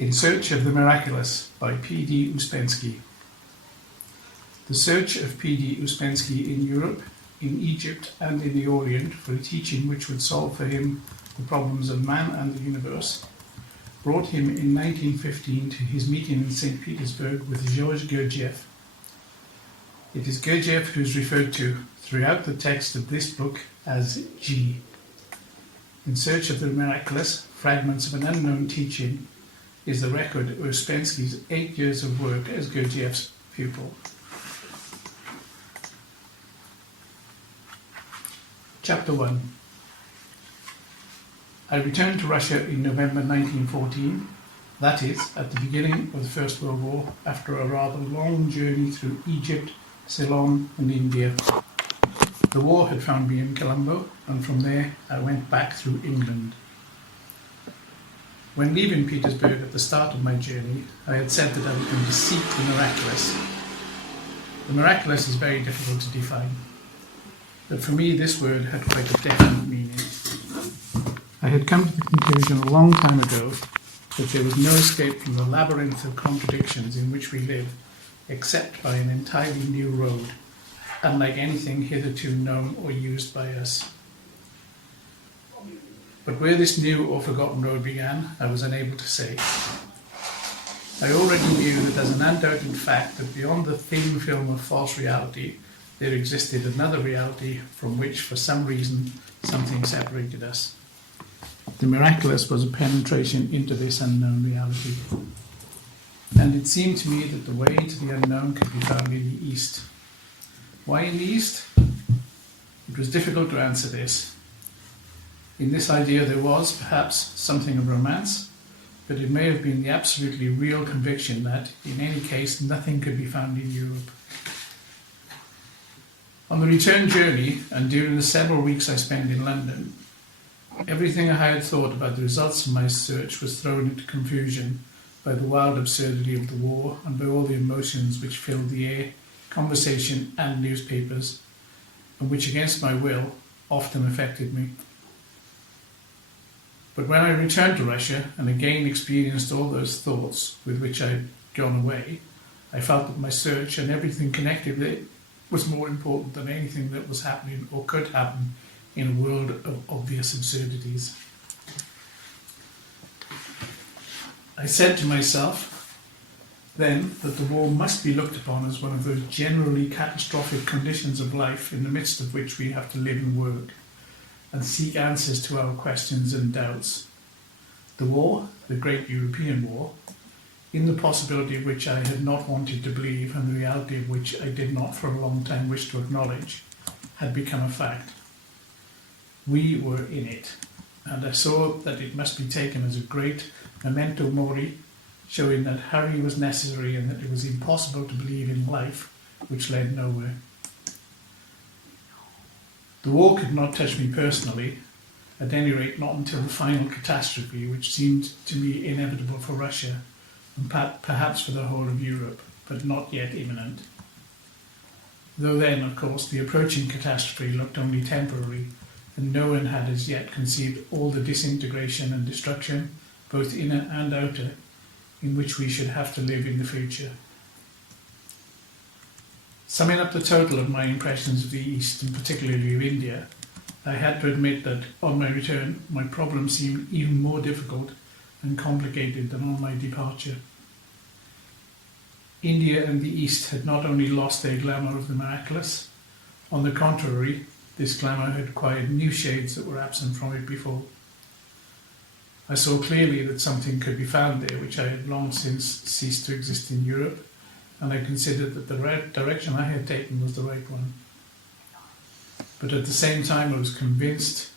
In Search of the Miraculous by PD Ouspensky. The search of PD Ouspensky in Europe, in Egypt and in the Orient for a teaching which would solve for him the problems of man and the universe brought him in 1915 to his meeting in St. Petersburg with Georges Gurdjieff. It is Gurdjieff who is referred to throughout the text of this book as G. In Search of the Miraculous, Fragments of an Unknown Teaching, is the record of Ouspensky's 8 years of work as Gurdjieff's pupil. Chapter 1. I returned to Russia in November 1914, that is, at the beginning of the First World War, after a rather long journey through Egypt, Ceylon and India. The war had found me in Colombo, and from there I went back through England. When leaving Petersburg at the start of my journey, I had said that I was going to seek the miraculous. The miraculous is very difficult to define, but for me this word had quite a definite meaning. I had come to the conclusion a long time ago that there was no escape from the labyrinth of contradictions in which we live, except by an entirely new road, unlike anything hitherto known or used by us. But where this new or forgotten road began, I was unable to say. I already knew that as an undoubted fact that beyond the thin film of false reality, there existed another reality from which, for some reason, something separated us. The miraculous was a penetration into this unknown reality. And it seemed to me that the way to the unknown could be found in the East. Why in the East? It was difficult to answer this. In this idea there was, perhaps, something of romance, but it may have been the absolutely real conviction that, in any case, nothing could be found in Europe. On the return journey, and during the several weeks I spent in London, everything I had thought about the results of my search was thrown into confusion by the wild absurdity of the war and by all the emotions which filled the air, conversation and newspapers, and which, against my will, often affected me. But when I returned to Russia and again experienced all those thoughts with which I had gone away, I felt that my search and everything connected with it was more important than anything that was happening or could happen in a world of obvious absurdities. I said to myself then that the war must be looked upon as one of those generally catastrophic conditions of life in the midst of which we have to live and work, and seek answers to our questions and doubts. The war, the great European war, in the possibility of which I had not wanted to believe and the reality of which I did not for a long time wish to acknowledge, had become a fact. We were in it, and I saw that it must be taken as a great memento mori, showing that hurry was necessary and that it was impossible to believe in life which led nowhere. The war could not touch me personally, at any rate not until the final catastrophe, which seemed to me inevitable for Russia, and perhaps for the whole of Europe, but not yet imminent. Though then, of course, the approaching catastrophe looked only temporary, and no one had as yet conceived all the disintegration and destruction, both inner and outer, in which we should have to live in the future. Summing up the total of my impressions of the East, and particularly of India, I had to admit that, on my return, my problem seemed even more difficult and complicated than on my departure. India and the East had not only lost their glamour of the miraculous, on the contrary, this glamour had acquired new shades that were absent from it before. I saw clearly that something could be found there which I had long since ceased to exist in Europe, and I considered that the direction I had taken was the right one. But at the same time I was convinced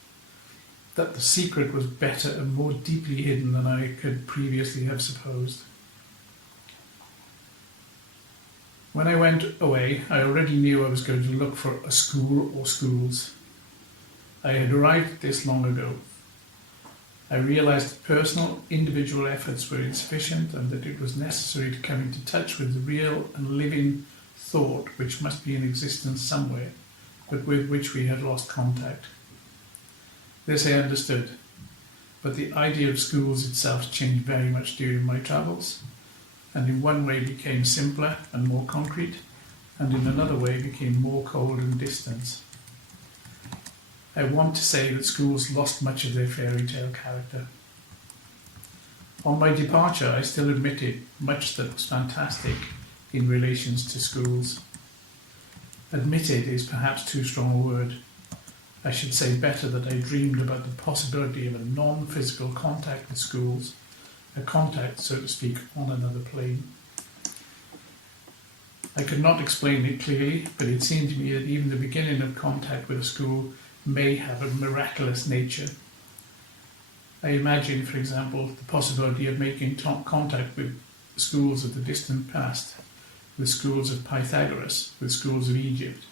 that the secret was better and more deeply hidden than I could previously have supposed. When I went away, I already knew I was going to look for a school or schools. I had arrived at this long ago. I realized that personal, individual efforts were insufficient and that it was necessary to come into touch with the real and living thought which must be in existence somewhere, but with which we had lost contact. This I understood, but the idea of schools itself changed very much during my travels, and in one way became simpler and more concrete, and in another way became more cold and distant. I want to say that schools lost much of their fairy tale character. On my departure, I still admitted much that was fantastic in relations to schools. Admitted is perhaps too strong a word. I should say better that I dreamed about the possibility of a non-physical contact with schools, a contact, so to speak, on another plane. I could not explain it clearly, but it seemed to me that even the beginning of contact with a school may have a miraculous nature. I imagine, for example, the possibility of making contact with schools of the distant past, with schools of Pythagoras, with schools of Egypt,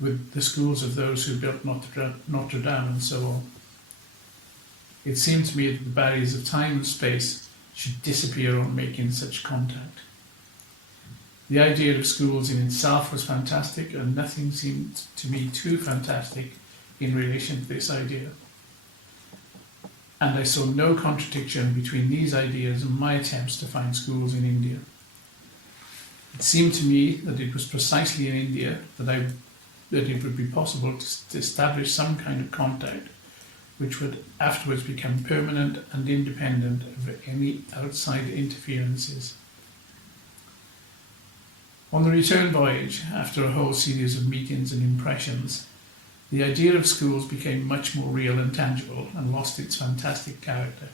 with the schools of those who built Notre Dame, and so on. It seemed to me that the barriers of time and space should disappear on making such contact. The idea of schools in itself was fantastic, and nothing seemed to me too fantastic in relation to this idea. And I saw no contradiction between these ideas and my attempts to find schools in India. It seemed to me that it was precisely in India that it would be possible to establish some kind of contact which would afterwards become permanent and independent of any outside interferences. On the return voyage, after a whole series of meetings and impressions, the idea of schools became much more real and tangible and lost its fantastic character.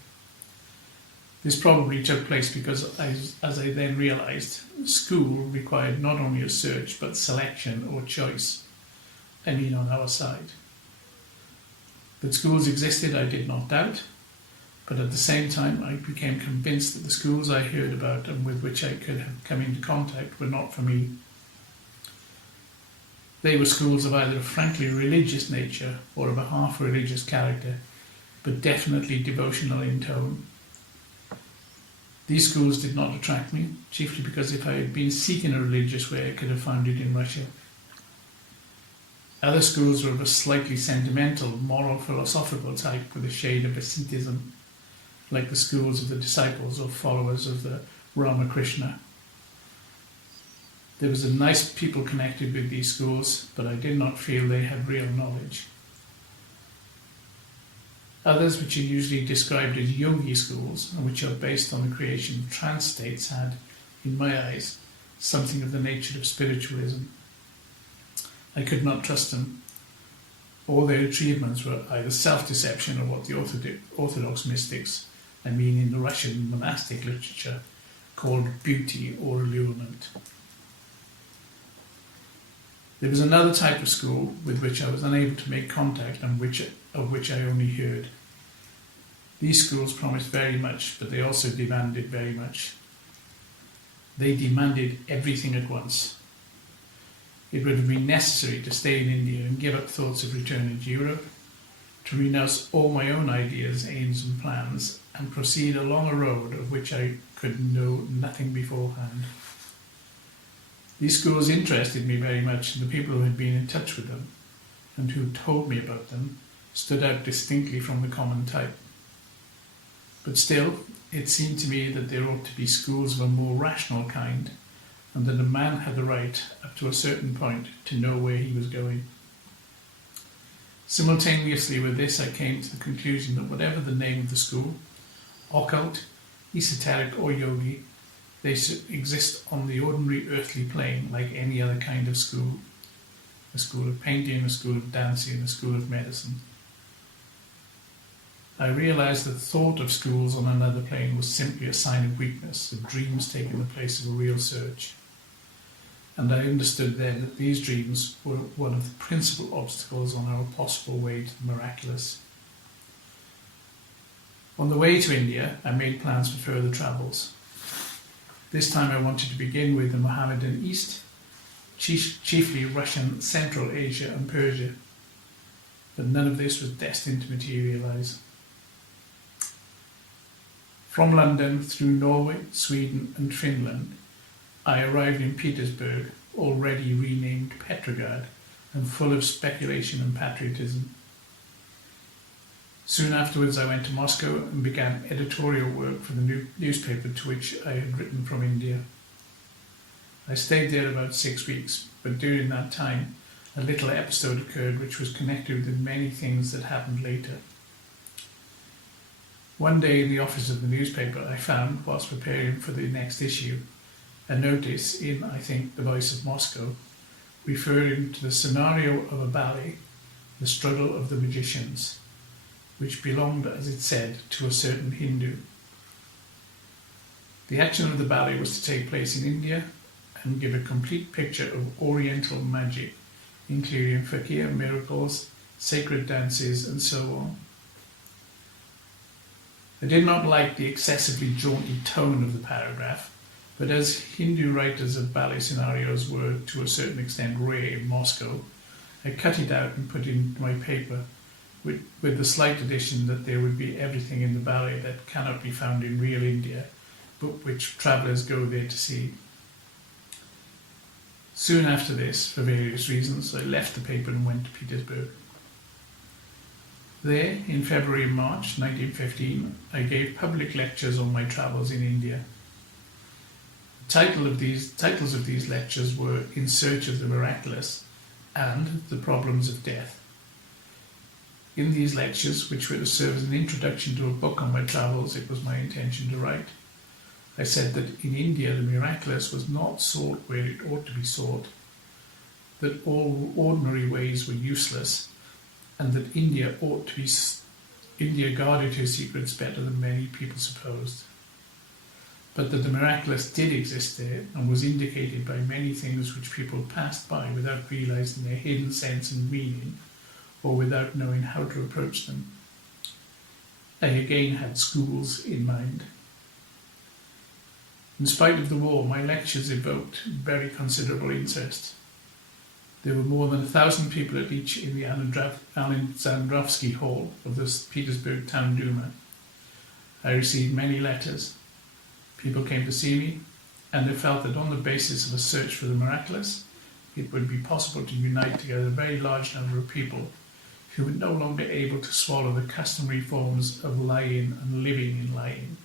This probably took place because, as I then realised, school required not only a search but selection or choice, on our side. That schools existed I did not doubt, but at the same time I became convinced that the schools I heard about and with which I could have come into contact were not for me. They were schools of either a frankly religious nature or of a half-religious character, but definitely devotional in tone. These schools did not attract me, chiefly because if I had been seeking a religious way, I could have found it in Russia. Other schools were of a slightly sentimental, moral, philosophical type with a shade of asceticism, like the schools of the disciples or followers of the Ramakrishna. There was a nice people connected with these schools, but I did not feel they had real knowledge. Others, which are usually described as yogi schools, and which are based on the creation of trance states, had, in my eyes, something of the nature of spiritualism. I could not trust them. All their achievements were either self-deception or what the Orthodox mystics, in the Russian monastic literature, called beauty or allurement. There was another type of school with which I was unable to make contact and of which I only heard. These schools promised very much, but they also demanded very much. They demanded everything at once. It would have been necessary to stay in India and give up thoughts of returning to Europe, to renounce all my own ideas, aims and plans, and proceed along a road of which I could know nothing beforehand. These schools interested me very much, and the people who had been in touch with them and who told me about them stood out distinctly from the common type. But still, it seemed to me that there ought to be schools of a more rational kind, and that a man had the right, up to a certain point, to know where he was going. Simultaneously with this, I came to the conclusion that whatever the name of the school, occult, esoteric or yogi, they exist on the ordinary earthly plane like any other kind of school. A school of painting, a school of dancing, a school of medicine. I realised that the thought of schools on another plane was simply a sign of weakness, of dreams taking the place of a real search. And I understood then that these dreams were one of the principal obstacles on our possible way to the miraculous. On the way to India, I made plans for further travels. This time I wanted to begin with the Mohammedan East, chiefly Russian, Central Asia and Persia, but none of this was destined to materialise. From London through Norway, Sweden and Finland, I arrived in Petersburg, already renamed Petrograd, and full of speculation and patriotism. Soon afterwards I went to Moscow and began editorial work for the newspaper to which I had written from India. I stayed there about 6 weeks, but during that time a little episode occurred which was connected with many things that happened later. One day in the office of the newspaper I found, whilst preparing for the next issue, a notice in, I think, the Voice of Moscow, referring to the scenario of a ballet, The Struggle of the Magicians, which belonged, as it said, to a certain Hindu. The action of the ballet was to take place in India and give a complete picture of Oriental magic, including fakir, miracles, sacred dances, and so on. I did not like the excessively jaunty tone of the paragraph, but as Hindu writers of ballet scenarios were to a certain extent rare in Moscow, I cut it out and put it into my paper, with the slight addition that there would be everything in the ballet that cannot be found in real India, but which travellers go there to see. Soon after this, for various reasons, I left the paper and went to Petersburg. There, in February and March 1915, I gave public lectures on my travels in India. The titles of these lectures were In Search of the Miraculous and The Problems of Death. In these lectures, which were to serve as an introduction to a book on my travels it was my intention to write, I said that in India the miraculous was not sought where it ought to be sought, that all ordinary ways were useless, and that India guarded her secrets better than many people supposed. But that the miraculous did exist there and was indicated by many things which people passed by without realizing their hidden sense and meaning, or without knowing how to approach them. I again had schools in mind. In spite of the war, my lectures evoked very considerable interest. There were more than 1,000 people at each in the Alexandrovsky Hall of the Petersburg Town Duma. I received many letters. People came to see me, and they felt that on the basis of a search for the miraculous, it would be possible to unite together a very large number of people who were no longer able to swallow the customary forms of lying and living in lying.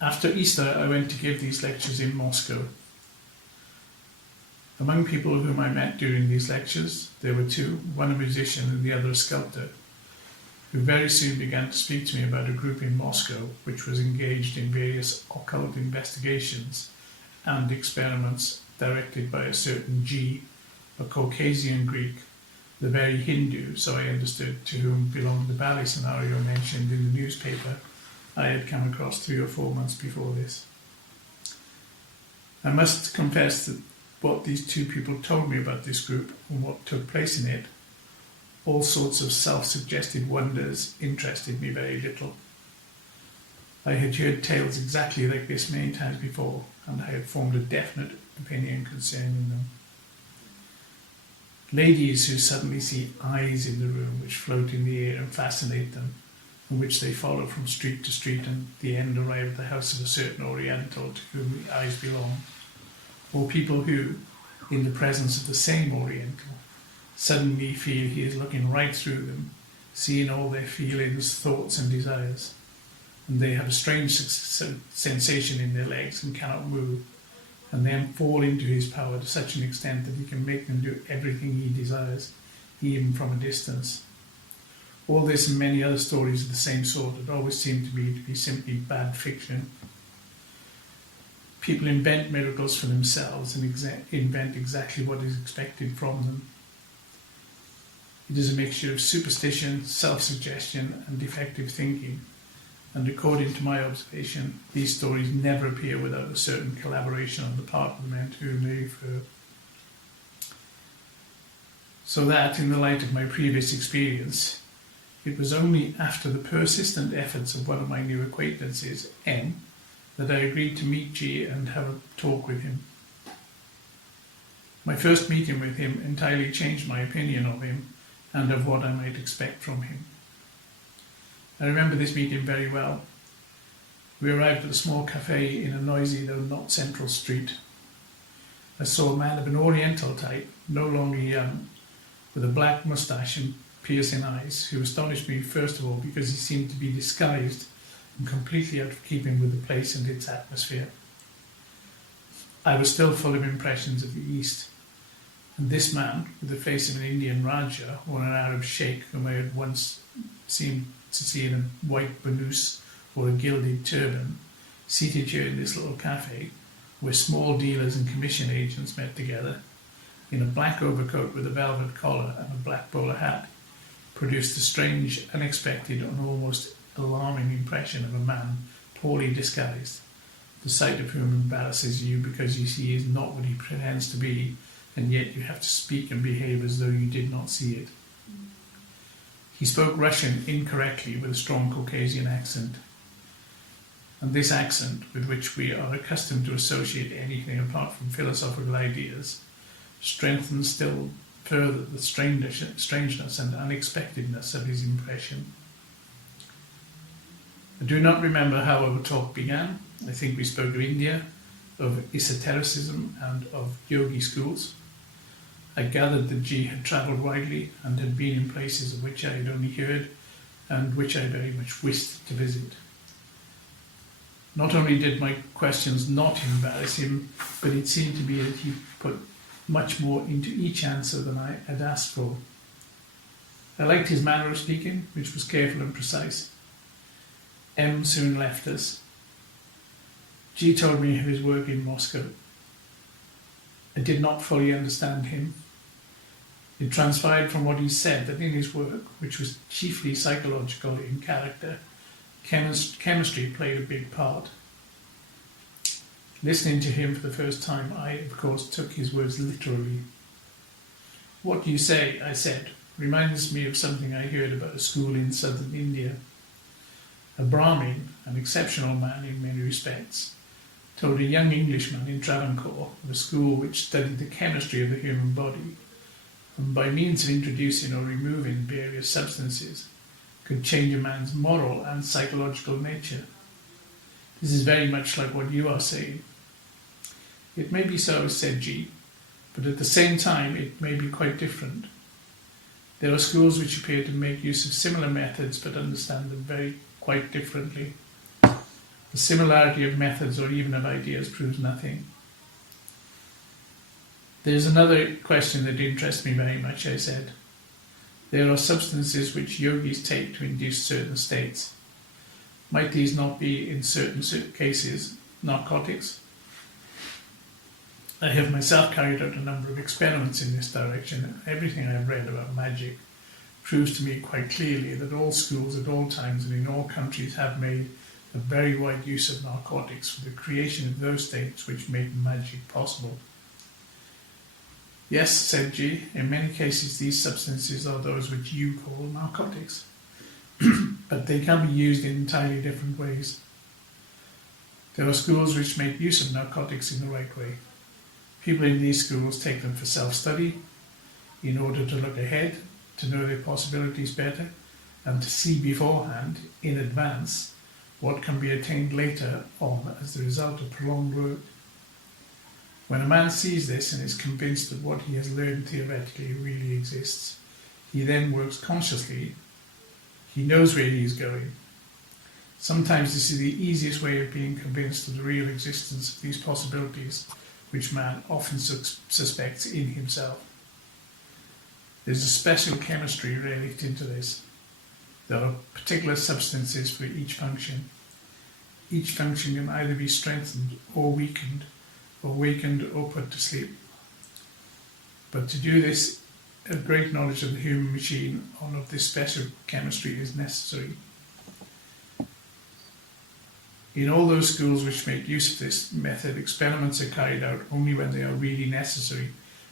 After Easter, I went to give these lectures in Moscow. Among people whom I met during these lectures, there were two, one a musician and the other a sculptor, who very soon began to speak to me about a group in Moscow which was engaged in various occult investigations and experiments directed by a certain G, a Caucasian Greek, the very Hindu, so I understood, to whom belonged the ballet scenario mentioned in the newspaper I had come across 3 or 4 months before this. I must confess that what these two people told me about this group and what took place in it, all sorts of self-suggested wonders, interested me very little. I had heard tales exactly like this many times before, and I had formed a definite opinion concerning them. Ladies who suddenly see eyes in the room which float in the air and fascinate them, and which they follow from street to street and at the end arrive at the house of a certain Oriental to whom the eyes belong, or people who, in the presence of the same Oriental, suddenly feel he is looking right through them, seeing all their feelings, thoughts and desires, and they have a strange sensation in their legs and cannot move, and then fall into his power to such an extent that he can make them do everything he desires, even from a distance. All this and many other stories of the same sort had always seemed to me to be simply bad fiction. People invent miracles for themselves and invent exactly what is expected from them. It is a mixture of superstition, self-suggestion and defective thinking, and according to my observation, these stories never appear without a certain collaboration on the part of the men to whom they refer. So that, in the light of my previous experience, it was only after the persistent efforts of one of my new acquaintances, M, that I agreed to meet G and have a talk with him. My first meeting with him entirely changed my opinion of him and of what I might expect from him. I remember this meeting very well. We arrived at a small cafe in a noisy though not central street. I saw a man of an Oriental type, no longer young, with a black moustache and piercing eyes, who astonished me first of all because he seemed to be disguised and completely out of keeping with the place and its atmosphere. I was still full of impressions of the East, and this man, with the face of an Indian Raja or an Arab sheikh whom I had once seemed to see in a white burnous or a gilded turban, seated here in this little cafe, where small dealers and commission agents met together, in a black overcoat with a velvet collar and a black bowler hat, produced a strange, unexpected, and almost alarming impression of a man poorly disguised, the sight of whom embarrasses you because you see he is not what he pretends to be, and yet you have to speak and behave as though you did not see it. He spoke Russian incorrectly with a strong Caucasian accent, and this accent, with which we are accustomed to associate anything apart from philosophical ideas, strengthened still further the strangeness and unexpectedness of his impression. I do not remember how our talk began. I think we spoke of India, of esotericism, and of yogi schools. I gathered that G had travelled widely and had been in places of which I had only heard and which I very much wished to visit. Not only did my questions not embarrass him, but it seemed to be that he put much more into each answer than I had asked for. I liked his manner of speaking, which was careful and precise. M soon left us. G told me of his work in Moscow. I did not fully understand him. It transpired from what he said that in his work, which was chiefly psychological in character, chemistry played a big part. Listening to him for the first time, I, of course, took his words literally. What you say, I said, reminds me of something I heard about a school in southern India. A Brahmin, an exceptional man in many respects, told a young Englishman in Travancore of a school which studied the chemistry of the human body, and by means of introducing or removing various substances, could change a man's moral and psychological nature. This is very much like what you are saying. It may be so, said G, but at the same time it may be quite different. There are schools which appear to make use of similar methods but understand them quite differently. The similarity of methods or even of ideas proves nothing. There is another question that interests me very much, I said. There are substances which yogis take to induce certain states. Might these not be, in certain cases, narcotics? I have myself carried out a number of experiments in this direction, and everything I have read about magic proves to me quite clearly that all schools at all times and in all countries have made a very wide use of narcotics for the creation of those states which make magic possible. Yes, said G, in many cases these substances are those which you call narcotics, but they can be used in entirely different ways. There are schools which make use of narcotics in the right way. People in these schools take them for self-study, in order to look ahead, to know their possibilities better, and to see beforehand, in advance, what can be attained later on as the result of prolonged work. When a man sees this and is convinced that what he has learned theoretically really exists, he then works consciously. He knows where he is going. Sometimes this is the easiest way of being convinced of the real existence of these possibilities, which man often suspects in himself. There's a special chemistry related to this. There are particular substances for each function. Each function can either be strengthened or weakened, or wakened or put to sleep. But to do this, a great knowledge of the human machine and of this special chemistry is necessary. In all those schools which make use of this method, experiments are carried out only when they are really necessary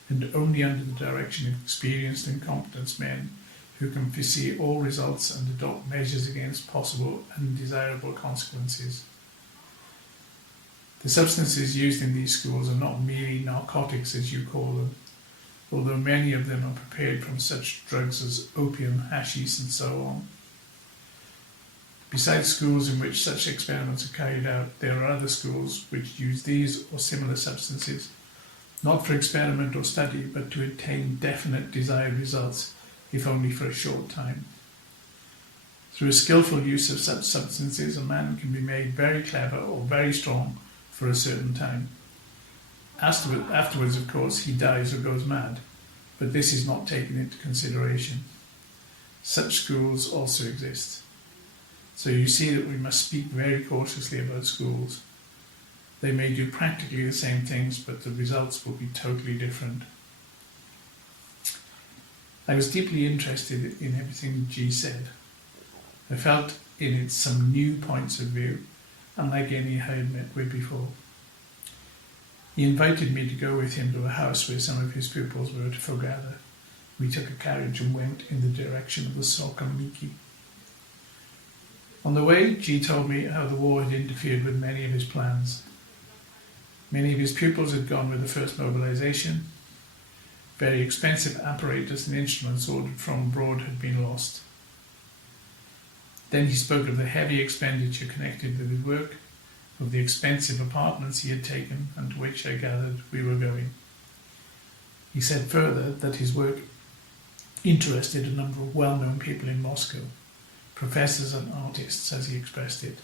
and only under the direction of experienced and competent men who can foresee all results and adopt measures against possible undesirable consequences. The substances used in these schools are not merely narcotics, as you call them, although many of them are prepared from such drugs as opium, hashish, and so on. Besides schools in which such experiments are carried out, there are other schools which use these or similar substances, not for experiment or study, but to attain definite desired results, if only for a short time. Through a skillful use of such substances, a man can be made very clever or very strong for a certain time. Afterwards, of course, he dies or goes mad, but this is not taken into consideration. Such schools also exist. So you see that we must speak very cautiously about schools. They may do practically the same things, but the results will be totally different. I was deeply interested in everything G said. I felt in it some new points of view, unlike any I had met with before. He invited me to go with him to a house where some of his pupils were to foregather. We took a carriage and went in the direction of the Sokamiki. On the way, G told me how the war had interfered with many of his plans. Many of his pupils had gone with the first mobilization. Very expensive apparatus and instruments ordered from abroad had been lost. Then he spoke of the heavy expenditure connected with his work, of the expensive apartments he had taken and to which I gathered we were going. He said further that his work interested a number of well-known people in Moscow, professors and artists as he expressed it.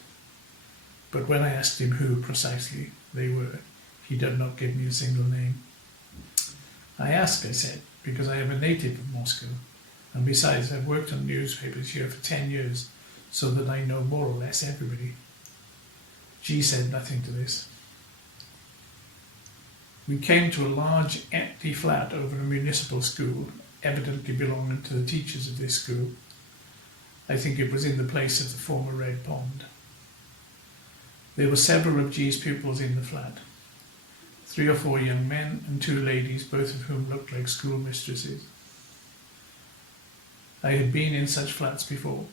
But when I asked him who precisely they were, he did not give me a single name. I ask, I said, because I am a native of Moscow, and besides I've worked on newspapers here for 10 years, so that I know more or less everybody. G said nothing to this. We came to a large empty flat over a municipal school, evidently belonging to the teachers of this school. I think it was in the place of the former Red Pond. There were several of G's pupils in the flat. 3 or 4 young men and 2 ladies, both of whom looked like schoolmistresses. I had been in such flats before.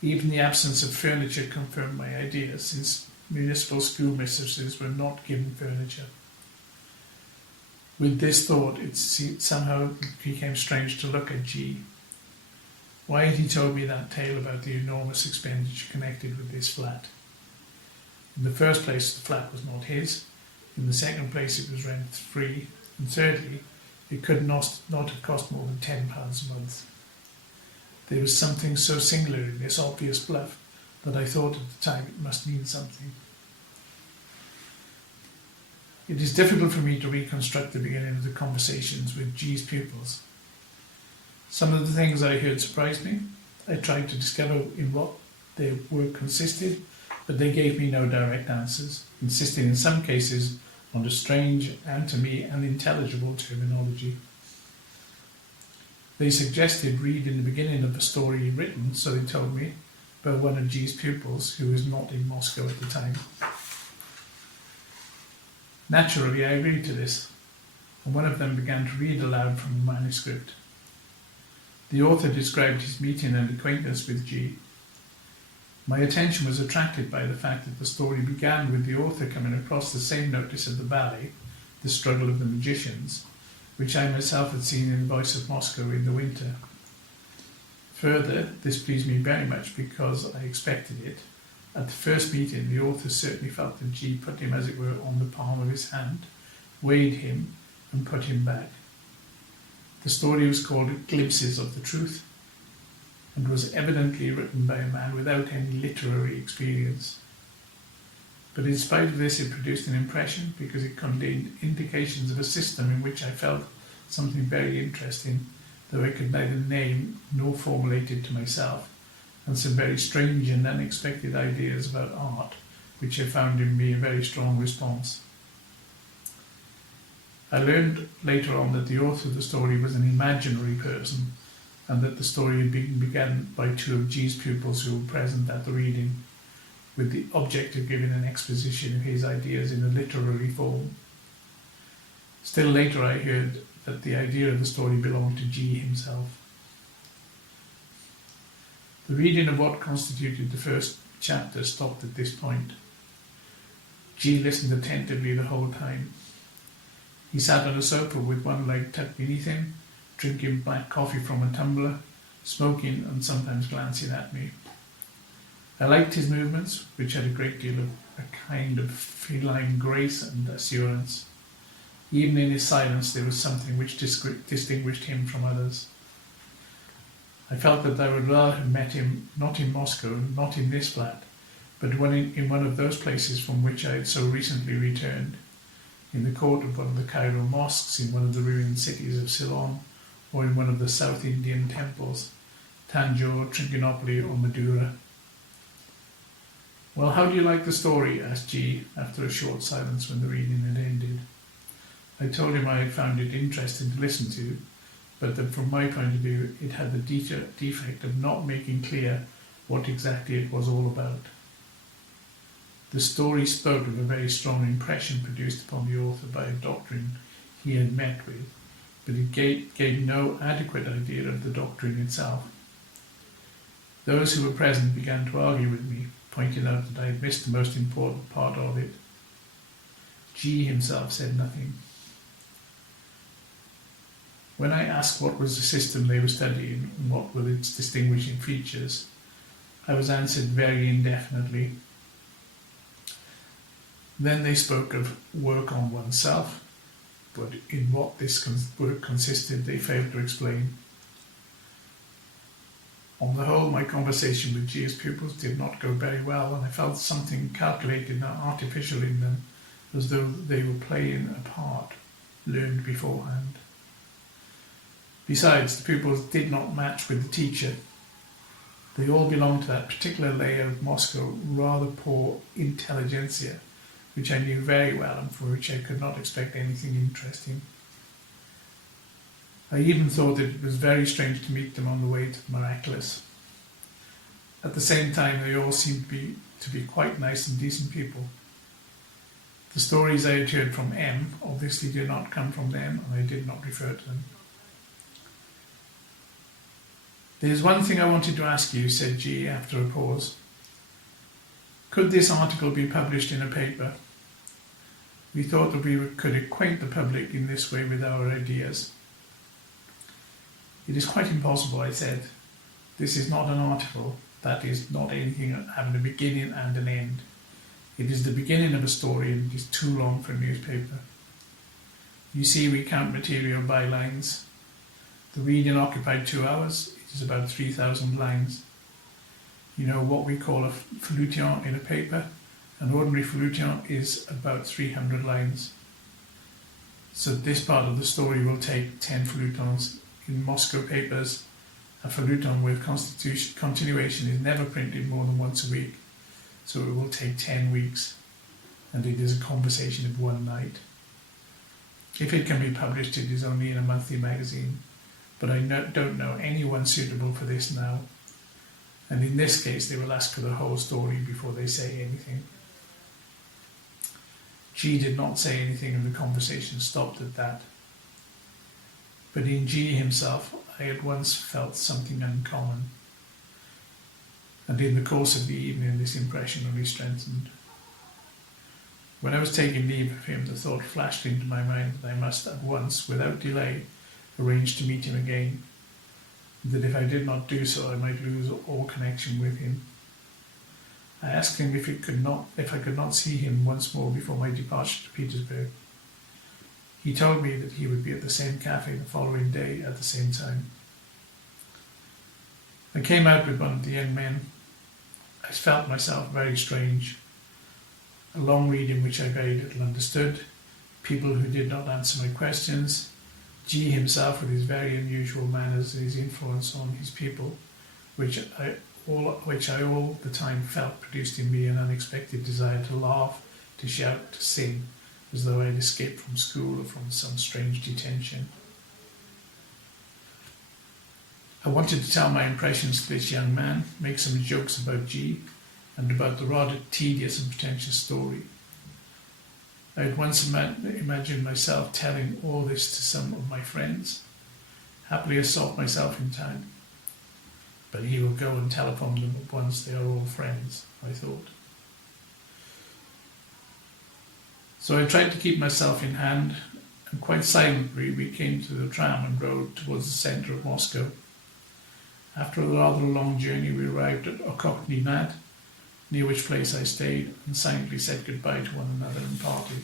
Even the absence of furniture confirmed my idea, since municipal schoolmistresses were not given furniture. With this thought, it somehow became strange to look at G. Why had he told me that tale about the enormous expenditure connected with this flat? In the first place, the flat was not his. In the second place, it was rent-free. And thirdly, it could not have cost more than £10 a month. There was something so singular in this obvious bluff that I thought at the time it must mean something. It is difficult for me to reconstruct the beginning of the conversations with G's pupils. Some of the things I heard surprised me. I tried to discover in what their work consisted, but they gave me no direct answers, insisting in some cases on a strange and to me unintelligible terminology. They suggested read in the beginning of a story written, so they told me, by one of G's pupils who was not in Moscow at the time. Naturally, I agreed to this, and one of them began to read aloud from the manuscript. The author described his meeting and acquaintance with G. My attention was attracted by the fact that the story began with the author coming across the same notice of the ballet, The Struggle of the Magicians, which I myself had seen in the Voice of Moscow in the winter. Further, this pleased me very much because I expected it. At the first meeting, the author certainly felt that G put him, as it were, on the palm of his hand, weighed him, and put him back. The story was called Glimpses of the Truth, and was evidently written by a man without any literary experience. But in spite of this, it produced an impression because it contained indications of a system in which I felt something very interesting, though I could neither name nor formulate it to myself, and some very strange and unexpected ideas about art, which I found in me a very strong response. I learned later on that the author of the story was an imaginary person, and that the story had been begun by 2 of G's pupils who were present at the reading, with the object of giving an exposition of his ideas in a literary form. Still later I heard that the idea of the story belonged to G himself. The reading of what constituted the first chapter stopped at this point. G listened attentively the whole time. He sat on a sofa with one leg tucked beneath him, drinking black coffee from a tumbler, smoking and sometimes glancing at me. I liked his movements, which had a great deal of a kind of feline grace and assurance. Even in his silence there was something which distinguished him from others. I felt that I would rather have met him not in Moscow, not in this flat, but in one of those places from which I had so recently returned, in the court of one of the Cairo mosques, in one of the ruined cities of Ceylon, or in one of the South Indian temples, Tanjore, Trichinopoly, or Madura. "Well, how do you like the story?" asked G, after a short silence when the reading had ended. I told him I had found it interesting to listen to, but that from my point of view it had the defect of not making clear what exactly it was all about. The story spoke of a very strong impression produced upon the author by a doctrine he had met with, but it gave no adequate idea of the doctrine itself. Those who were present began to argue with me, pointing out that I had missed the most important part of it. G himself said nothing. When I asked what was the system they were studying and what were its distinguishing features, I was answered very indefinitely. Then they spoke of work on oneself, but in what this work consisted they failed to explain. On the whole, my conversation with G's pupils did not go very well, and I felt something calculated and artificial in them, as though they were playing a part learned beforehand. Besides, the pupils did not match with the teacher. They all belonged to that particular layer of Moscow rather poor intelligentsia, which I knew very well and for which I could not expect anything interesting. I even thought that it was very strange to meet them on the way to the Miraculous. At the same time, they all seemed to be quite nice and decent people. The stories I had heard from M obviously did not come from them, and I did not refer to them. "There's one thing I wanted to ask you," said G after a pause. "Could this article be published in a paper? We thought that we could acquaint the public in this way with our ideas." "It is quite impossible," I said. "This is not an article. That is not anything having a beginning and an end. It is the beginning of a story, and it is too long for a newspaper. You see, we count material by lines. The reading occupied 2 hours. It is about 3,000 lines. You know what we call a feuilleton in a paper? An ordinary feuilleton is about 300 lines. So this part of the story will take 10 feuilletons. In Moscow papers, a feuilleton with continuation is never printed more than once a week, so it will take 10 weeks, and it is a conversation of one night. If it can be published, it is only in a monthly magazine, but I don't know anyone suitable for this now, and in this case they will ask for the whole story before they say anything." G did not say anything, and the conversation stopped at that. But in G himself, I at once felt something uncommon, and in the course of the evening this impression only strengthened. When I was taking leave of him, the thought flashed into my mind that I must at once, without delay, arrange to meet him again, and that if I did not do so I might lose all connection with him. I asked him if I could not see him once more before my departure to Petersburg. He told me that he would be at the same cafe the following day at the same time. I came out with one of the young men. I felt myself very strange. A long reading which I very little understood, people who did not answer my questions, G himself with his very unusual manners and his influence on his people, which I all the time felt produced in me an unexpected desire to laugh, to shout, to sing, as though I had escaped from school or from some strange detention. I wanted to tell my impressions to this young man, make some jokes about G, and about the rather tedious and pretentious story. I had once imagined myself telling all this to some of my friends. Happily I stopped myself in time. But he will go and telephone them at once, they are all friends, I thought. So I tried to keep myself in hand, and quite silently we came to the tram and rode towards the centre of Moscow. After a rather long journey, we arrived at Okokhnina, near which place I stayed, and silently said goodbye to one another and parted.